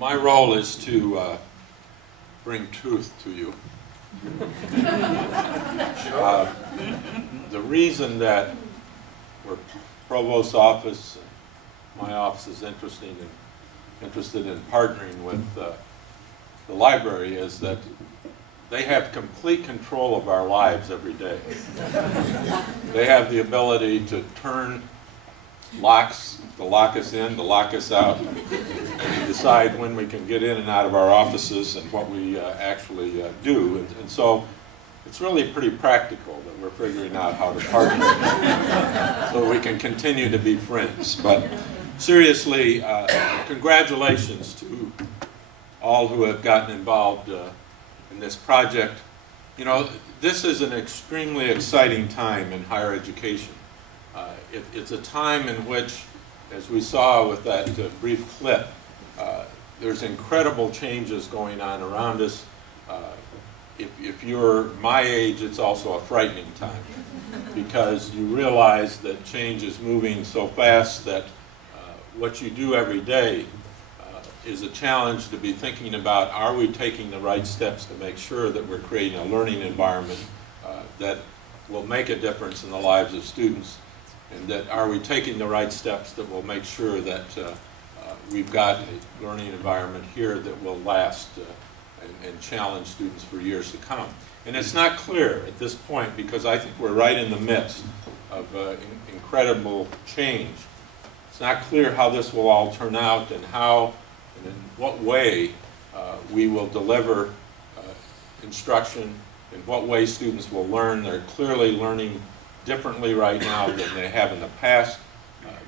my role is to bring truth to you. The reason that we're Provost's office, my office is interested in partnering with the library is that they have complete control of our lives every day. They have the ability to turn locks, to lock us in, to lock us out, and decide when we can get in and out of our offices and what we actually do. And so it's really pretty practical that we're figuring out how to partner so we can continue to be friends. But seriously, congratulations to all who have gotten involved in this project. You know, this is an extremely exciting time in higher education. It's a time in which, as we saw with that brief clip, there's incredible changes going on around us. If you're my age, it's also a frightening time because you realize that change is moving so fast that what you do every day is a challenge to be thinking about, are we taking the right steps to make sure that we're creating a learning environment that will make a difference in the lives of students, and that are we taking the right steps that will make sure that we've got a learning environment here that will last and challenge students for years to come. And it's not clear at this point because I think we're right in the midst of incredible change. It's not clear how this will all turn out and how and in what way we will deliver instruction, in what way students will learn. They're clearly learning differently right now than they have in the past.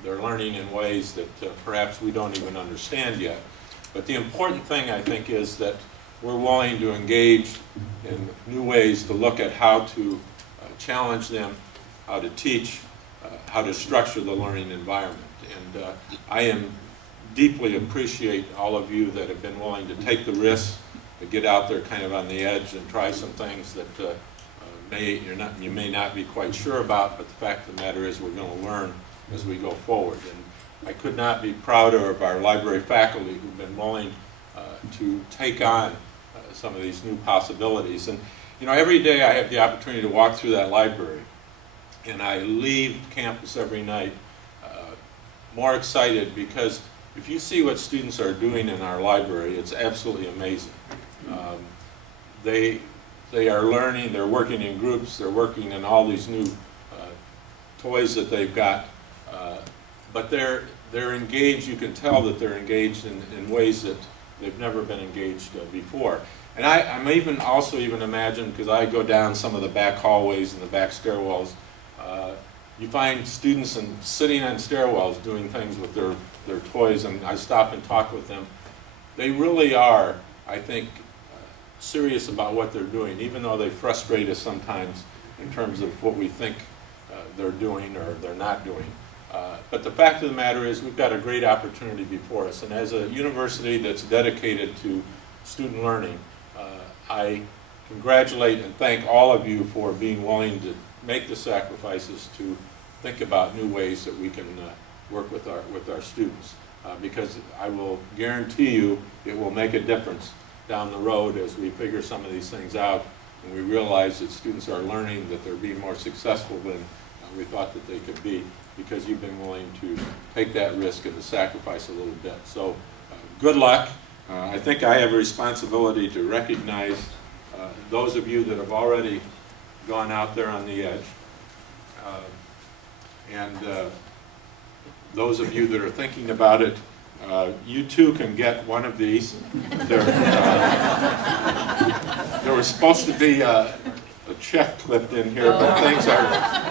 They're learning in ways that perhaps we don't even understand yet. But the important thing, I think, is that we're willing to engage in new ways to look at how to challenge them, how to teach, how to structure the learning environment. And I am deeply appreciate all of you that have been willing to take the risk to get out there kind of on the edge and try some things that you may not be quite sure about, but the fact of the matter is we're going to learn as we go forward. And I could not be prouder of our library faculty who've been willing to take on some of these new possibilities. And you know, every day I have the opportunity to walk through that library, and I leave campus every night more excited because if you see what students are doing in our library, it's absolutely amazing. They are learning, they're working in groups, they're working in all these new toys that they've got, but they're engaged. You can tell that they're engaged in ways that they've never been engaged before. And I'm also imagine, because I go down some of the back hallways and the back stairwells, you find students sitting on stairwells doing things with their toys, and I stop and talk with them. They really are, I think, serious about what they're doing, even though they frustrate us sometimes in terms of what we think they're doing or they're not doing. But the fact of the matter is we've got a great opportunity before us, and as a university that's dedicated to student learning, I congratulate and thank all of you for being willing to make the sacrifices to think about new ways that we can work with our students, because I will guarantee you it will make a difference down the road as we figure some of these things out and we realize that students are learning, that they're being more successful than we thought that they could be, because you've been willing to take that risk and to sacrifice a little bit. So good luck. I think I have a responsibility to recognize those of you that have already gone out there on the edge, and those of you that are thinking about it, you too can get one of these. There was supposed to be a check clipped in here, but things are...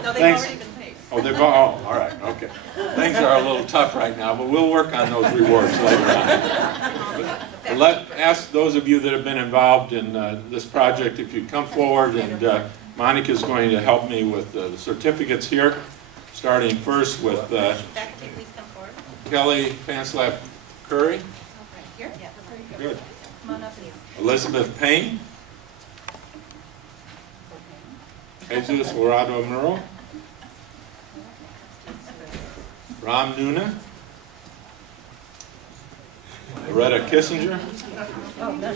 No, they've already been paid. Oh, all right, okay. Things are a little tough right now, but we'll work on those rewards later on. But ask those of you that have been involved in this project if you'd come forward, and Monica's going to help me with the certificates here, starting first with Kelly Panslap Curry. Right here? Yeah. Good. Come on up, please. Elizabeth Payne. Jesus Orado Muro. Ram Nuna. Loretta Kissinger, Oh, no.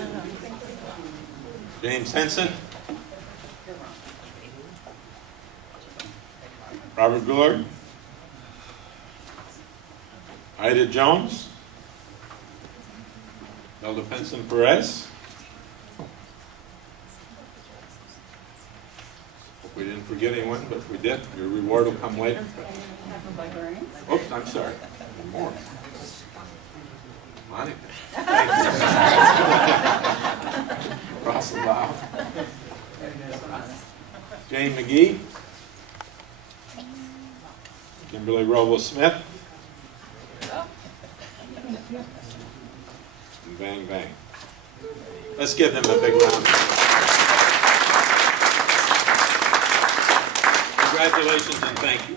James Henson, Robert Goulart, Ida Jones, Elda Penson Perez. Hope we didn't forget anyone, but if we did, your reward will come later. Oops, I'm sorry. One more. Monica. Cross the bow. Jane McGee. Kimberly Robo Smith. And bang, bang. Let's give them a big round. Congratulations and thank you.